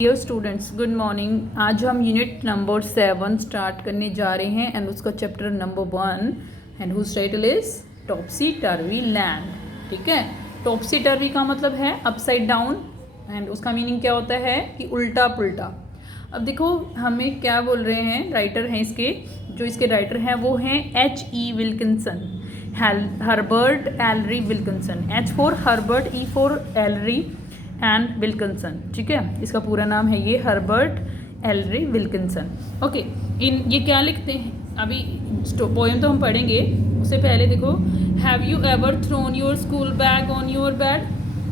Dear students, good morning. आज हम unit number 7 start करने जा रहे हैं एंड उसका chapter number 1 and whose title is topsy turvy land. ठीक है, टॉप्सी टर्वी का मतलब है अपसाइड डाउन एंड उसका मीनिंग क्या होता है कि उल्टा पुल्टा। अब देखो हमें क्या बोल रहे हैं, राइटर हैं इसके, जो इसके राइटर हैं वो हैं H.E. Wilkinson, Herbert एलरी Wilkinson. H for Herbert, E for एलरी and Wilkinson. ठीक है, इसका पूरा नाम है ये हर्बर्ट एलरी विल्किंसन। ओके, ये क्या लिखते हैं, अभी पोएम तो हम पढ़ेंगे, उससे पहले देखो, have you ever thrown your school bag on your bed.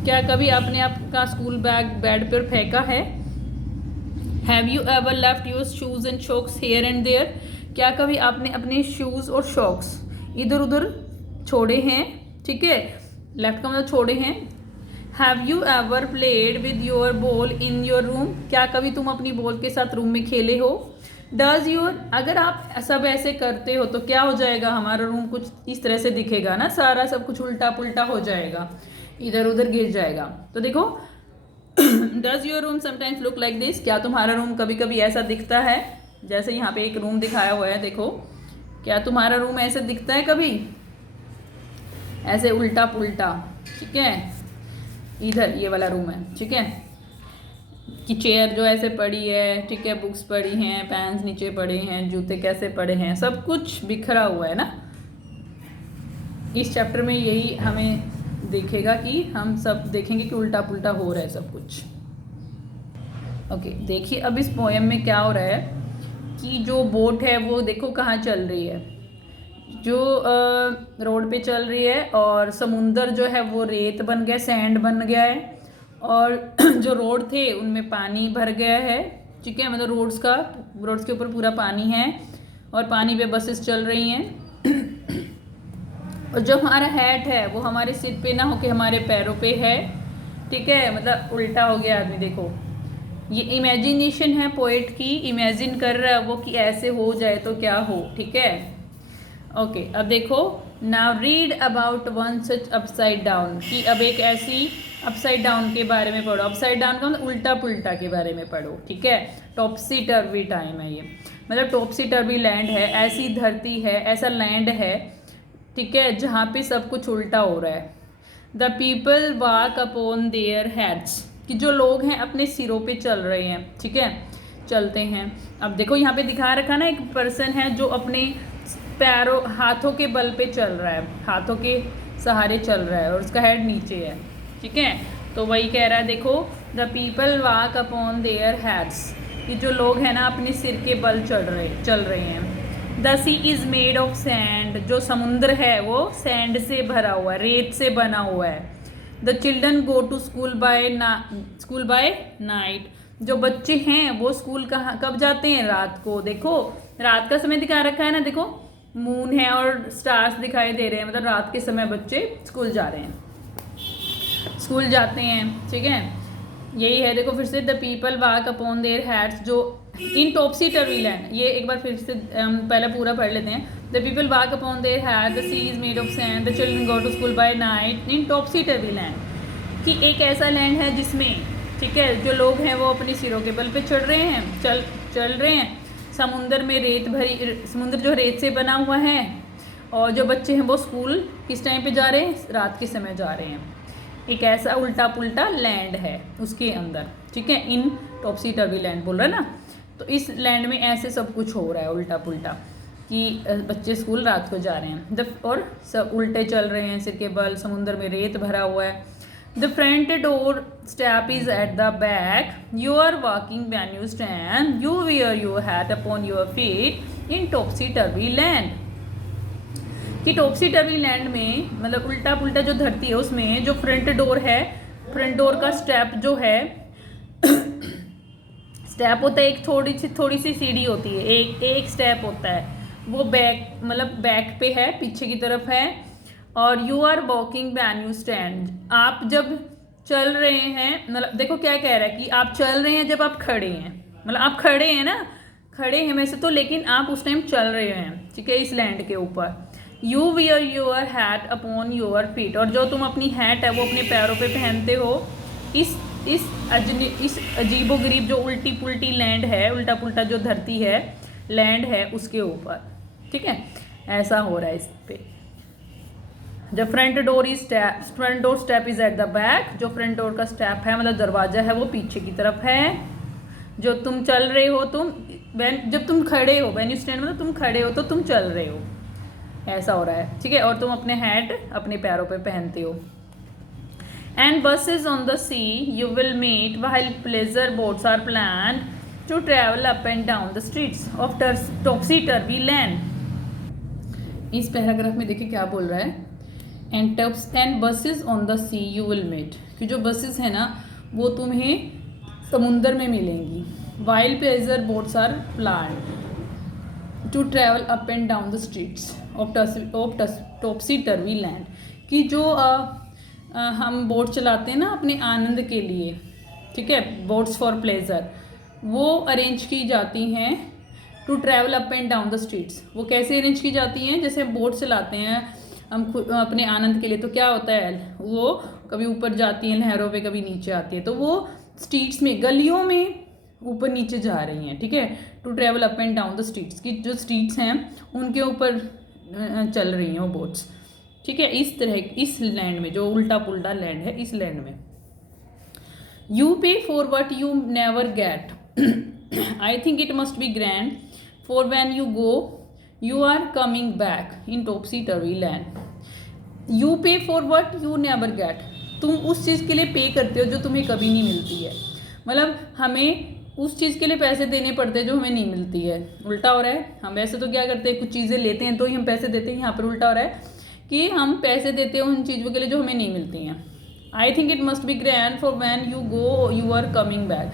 क्या कभी आपने आपका स्कूल बैग बेड पर फेंका है। Have you ever left your shoes and socks here and there. क्या कभी आपने अपने शूज़ और शॉक्स इधर उधर छोड़े हैं। ठीक है, लेफ्ट का मतलब छोड़े हैं। Have you ever played with your ball in your room. क्या कभी तुम अपनी बॉल के साथ रूम में खेले हो। डज योर, अगर आप सब ऐसे करते हो तो क्या हो जाएगा, हमारा रूम कुछ इस तरह से दिखेगा ना, सारा सब कुछ उल्टा पुल्टा हो जाएगा, इधर उधर गिर जाएगा। तो देखो does your room sometimes look like this. क्या तुम्हारा रूम कभी कभी ऐसा दिखता है, जैसे यहाँ पे एक रूम दिखाया हुआ है, देखो क्या तुम्हारा रूम ऐसे दिखता है कभी, ऐसे उल्टा पुल्टा। ठीक है, इधर ये वाला रूम है। ठीक है, कि चेयर जो ऐसे पड़ी है, ठीक है, बुक्स पड़ी हैं, पेन्स नीचे पड़े हैं, जूते कैसे पड़े हैं, सब कुछ बिखरा हुआ है ना। इस चैप्टर में यही हमें देखेगा कि हम सब देखेंगे कि उल्टा पुल्टा हो रहा है सब कुछ। ओके, देखिए अब इस पोएम में क्या हो रहा है कि जो बोट है वो देखो कहाँ चल रही है, जो रोड पे चल रही है, और समुंदर जो है वो रेत बन गया, सैंड बन गया है, और जो रोड थे उनमें पानी भर गया है। ठीक है, मतलब रोड्स के ऊपर पूरा पानी है और पानी पे बसेस चल रही हैं। और जो हमारा हैट है वो हमारे सिर पे ना होके हमारे पैरों पे है। ठीक है, मतलब उल्टा हो गया आदमी। देखो ये इमेजिनेशन है पोएट की, इमेजिन कर रहा है वो कि ऐसे हो जाए तो क्या हो। ठीक है, ओके, अब देखो, now read about one such upside down, कि अब एक ऐसी अपसाइड डाउन के बारे में पढ़ो। अपसाइड डाउन का मतलब उल्टा पुल्टा के बारे में पढ़ो। ठीक है, टॉप्सी टर्वी टाइम है ये, मतलब टॉप्सी टर्वी लैंड है, ऐसी धरती है, ऐसा लैंड है, ठीक है, जहाँ पे सब कुछ उल्टा हो रहा है। The people walk upon their heads, कि जो लोग हैं अपने सिरों पे चल रहे हैं। ठीक है, चलते हैं। अब देखो यहाँ पे दिखा रखा ना, एक पर्सन है जो अपने पैरों हाथों के बल पे चल रहा है, हाथों के सहारे चल रहा है, और उसका हेड नीचे है। ठीक है, तो वही कह रहा है, देखो the people walk upon their heads, कि जो लोग हैं ना अपने सिर के बल चल रहे हैं। The sea is made of sand, जो समुद्र है वो सैंड से भरा हुआ है, रेत से बना हुआ है। The children go to school by night, जो बच्चे हैं वो स्कूल कब जाते हैं, रात को। देखो रात का समय दिखा रखा है ना, देखो मून है और स्टार्स दिखाई दे रहे हैं, मतलब रात के समय बच्चे स्कूल जा रहे हैं, स्कूल जाते हैं। ठीक है, यही है। देखो फिर से, the people walk upon there hats, जो इन टॉप्सी टर्वी लैंड, ये एक बार फिर से पहले पूरा पढ़ लेते हैं। The people walk upon their hat, the sea is made of sand, the children go to school by night in topsy turvy land, कि एक ऐसा लैंड है जिसमें, ठीक है, जो लोग हैं वो अपने सिरों के बल पे चढ़ रहे हैं, चल रहे हैं। समुंदर में समुंदर जो रेत से बना हुआ है, और जो बच्चे हैं वो स्कूल किस टाइम पे जा रहे हैं, रात के समय जा रहे हैं। एक ऐसा उल्टा पुल्टा लैंड है उसके अंदर। ठीक है, इन टॉप्सी टर्वी लैंड बोल रहा है ना, तो इस लैंड में ऐसे सब कुछ हो रहा है उल्टा पुल्टा, कि बच्चे स्कूल रात को जा रहे हैं, और सब उल्टे चल रहे हैं सिर के बल, समुंदर में रेत भरा हुआ है। The front door step is at the back, you are walking when you stand, you wear your hat upon your feet in topsy turvy land, कि टॉप्सी टर्वी लैंड में, मतलब उल्टा पुल्टा जो धरती है उसमें जो फ्रंट डोर है, फ्रंट डोर का स्टेप जो है स्टेप होता है, एक थोड़ी सी सीढ़ी होती है, एक स्टेप होता है, वो बैक, मतलब बैक पे है, पीछे की तरफ है। और you are walking when you stand, आप जब चल रहे हैं, मतलब देखो क्या कह रहा है कि आप चल रहे हैं जब आप खड़े हैं, मतलब आप खड़े हैं ना, खड़े हैं वैसे तो, लेकिन आप उस टाइम चल रहे हैं। ठीक है, इस लैंड के ऊपर। You wear your hat upon your feet, और जो तुम अपनी हैट है वो अपने पैरों पे पहनते हो, इस इस अजीबोगरीब जो उल्टी पुल्टी लैंड है, उल्टा पुल्टा जो धरती है, लैंड है उसके ऊपर। ठीक है, ऐसा हो रहा है इस पे। जब front door step is at the back, जो फ्रंट डोर का स्टेप है मतलब दरवाजा है वो पीछे की तरफ है। जो तुम चल रहे हो, जब तुम खड़े हो, व्हेन यू स्टैंड मतलब तुम खड़े हो तो तुम चल रहे हो, ऐसा हो रहा है। ठीक है, और तुम अपने हैट अपने पैरों पे पहनते हो। And buses on the sea you will meet while pleasure boats are planned to travel up and down the streets of topsy turvy land. इस पैराग्राफ में देखिए क्या बोल रहा है, and buses on the sea you will meet, कि जो buses है ना वो तुम्हें समुंदर में मिलेंगी। While pleasure boats are planned to travel up and down the streets of topsy turvy land, कि जो हम बोट चलाते हैं ना अपने आनंद के लिए, ठीक है, बोट्स फॉर प्लेजर, वो अरेंज की जाती हैं to travel up and down the streets. वो कैसे अरेंज की जाती हैं, जैसे बोट चलाते हैं हम अपने आनंद के लिए, तो क्या होता है वो कभी ऊपर जाती हैं लहरों पे, कभी नीचे आती है, तो वो स्ट्रीट्स में, गलियों में ऊपर नीचे जा रही हैं। ठीक है, to travel up and down the streets, की जो स्ट्रीट्स हैं उनके ऊपर चल रही हैं वो बोट्स। ठीक है, इस तरह इस लैंड में जो उल्टा पुल्टा लैंड है, इस लैंड में you pay for what you never get, I think it must be grand for when you go you are coming back in topsy turvy land. You pay for what you never get, तुम उस चीज़ के लिए पे करते हो जो तुम्हें कभी नहीं मिलती है। मतलब हमें उस चीज़ के लिए पैसे देने पड़ते हैं जो हमें नहीं मिलती है। उल्टा हो रहा है, हम वैसे तो क्या करते हैं, कुछ चीज़ें लेते हैं तो ही हम पैसे देते हैं, यहाँ पर उल्टा हो रहा है कि हम पैसे देते हैं उन चीज़ों के लिए जो हमें नहीं मिलती हैं। I think it must be grand for when you go you are coming back.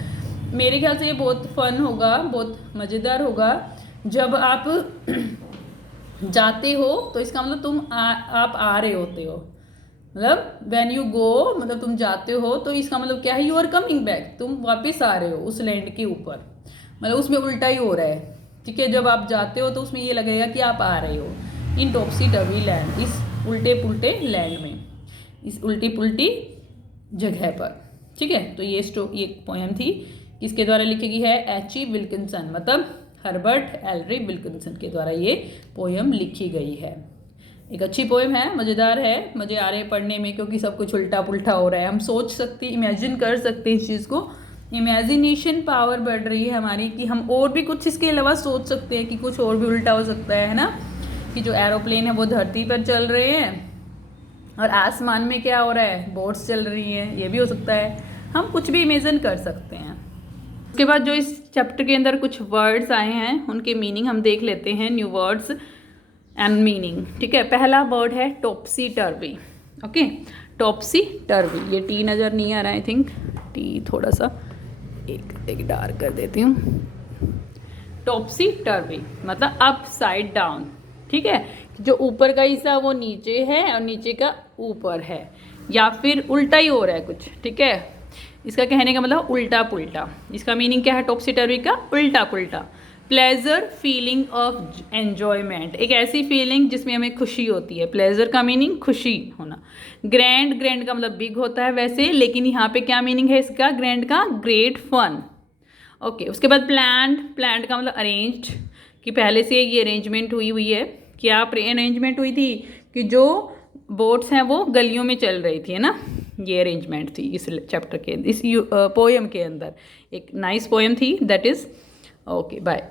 मेरे ख्याल से ये बहुत फन होगा, बहुत मज़ेदार होगा जब आप जाते हो, तो इसका मतलब आप आ रहे होते हो, मतलब वैन यू गो मतलब तुम जाते हो, तो इसका मतलब क्या है, यू आर कमिंग बैक, तुम वापस आ रहे हो उस लैंड के ऊपर, मतलब उसमें उल्टा ही हो रहा है। ठीक है, जब आप जाते हो तो उसमें ये लगेगा कि आप आ रहे हो इन टॉप्सी टर्वी लैंड, इस उल्टे पुल्टे लैंड में, इस उल्टी पुल्टी जगह पर। ठीक है, तो ये पोएम थी, किसके द्वारा लिखी गई है, H.E. विल्किंसन, मतलब हर्बर्ट एलरी विल्किंसन के द्वारा ये पोएम लिखी गई है। एक अच्छी पोएम है, मज़ेदार है, मज़े आ रहे हैं पढ़ने में, क्योंकि सब कुछ उल्टा पुल्टा हो रहा है। हम सोच सकते, इमेजिन कर सकते हैं इस चीज़ को, इमेजिनेशन पावर बढ़ रही है हमारी, कि हम और भी कुछ इसके अलावा सोच सकते हैं कि कुछ और भी उल्टा हो सकता है ना, कि जो एरोप्लेन है वो धरती पर चल रहे हैं और आसमान में क्या हो रहा है, बोट्स चल रही हैं, ये भी हो सकता है। हम कुछ भी इमेजिन कर सकते हैं। उसके बाद जो इस चैप्टर के अंदर कुछ वर्ड्स आए हैं उनके मीनिंग हम देख लेते हैं, न्यू वर्ड्स एंड मीनिंग। ठीक है, पहला वर्ड है टॉप्सी टर्वी। ओके, टॉप्सी टर्वी, ये टी नज़र नहीं आ रहा है, आई थिंक टी थोड़ा सा एक डार्क कर देती हूँ। टॉप्सी टर्वी मतलब अप साइड डाउन। ठीक है, जो ऊपर का हिस्सा वो नीचे है और नीचे का ऊपर है, या फिर उल्टा ही हो रहा है कुछ। ठीक है, इसका कहने का मतलब उल्टा पुल्टा। इसका मीनिंग क्या है टॉप्सी टर्वी का, उल्टा पुल्टा। प्लेजर, फीलिंग ऑफ एन्जॉयमेंट, एक ऐसी फीलिंग जिसमें हमें खुशी होती है। प्लेजर का मीनिंग खुशी होना। ग्रैंड, ग्रैंड का मतलब बिग होता है वैसे, लेकिन यहाँ पे क्या मीनिंग है इसका, ग्रैंड का ग्रेट फन। ओके, उसके बाद प्लान्ड, प्लान्ड का मतलब अरेंज्ड, कि पहले से ये अरेंजमेंट हुई है। क्या अरेंजमेंट हुई थी, कि जो बोट्स हैं वो गलियों में चल रही थी, है ना, ये अरेंजमेंट थी इस चैप्टर के, इस पोएम के अंदर। एक नाइस पोएम थी, दैट इज़ ओके, बाय।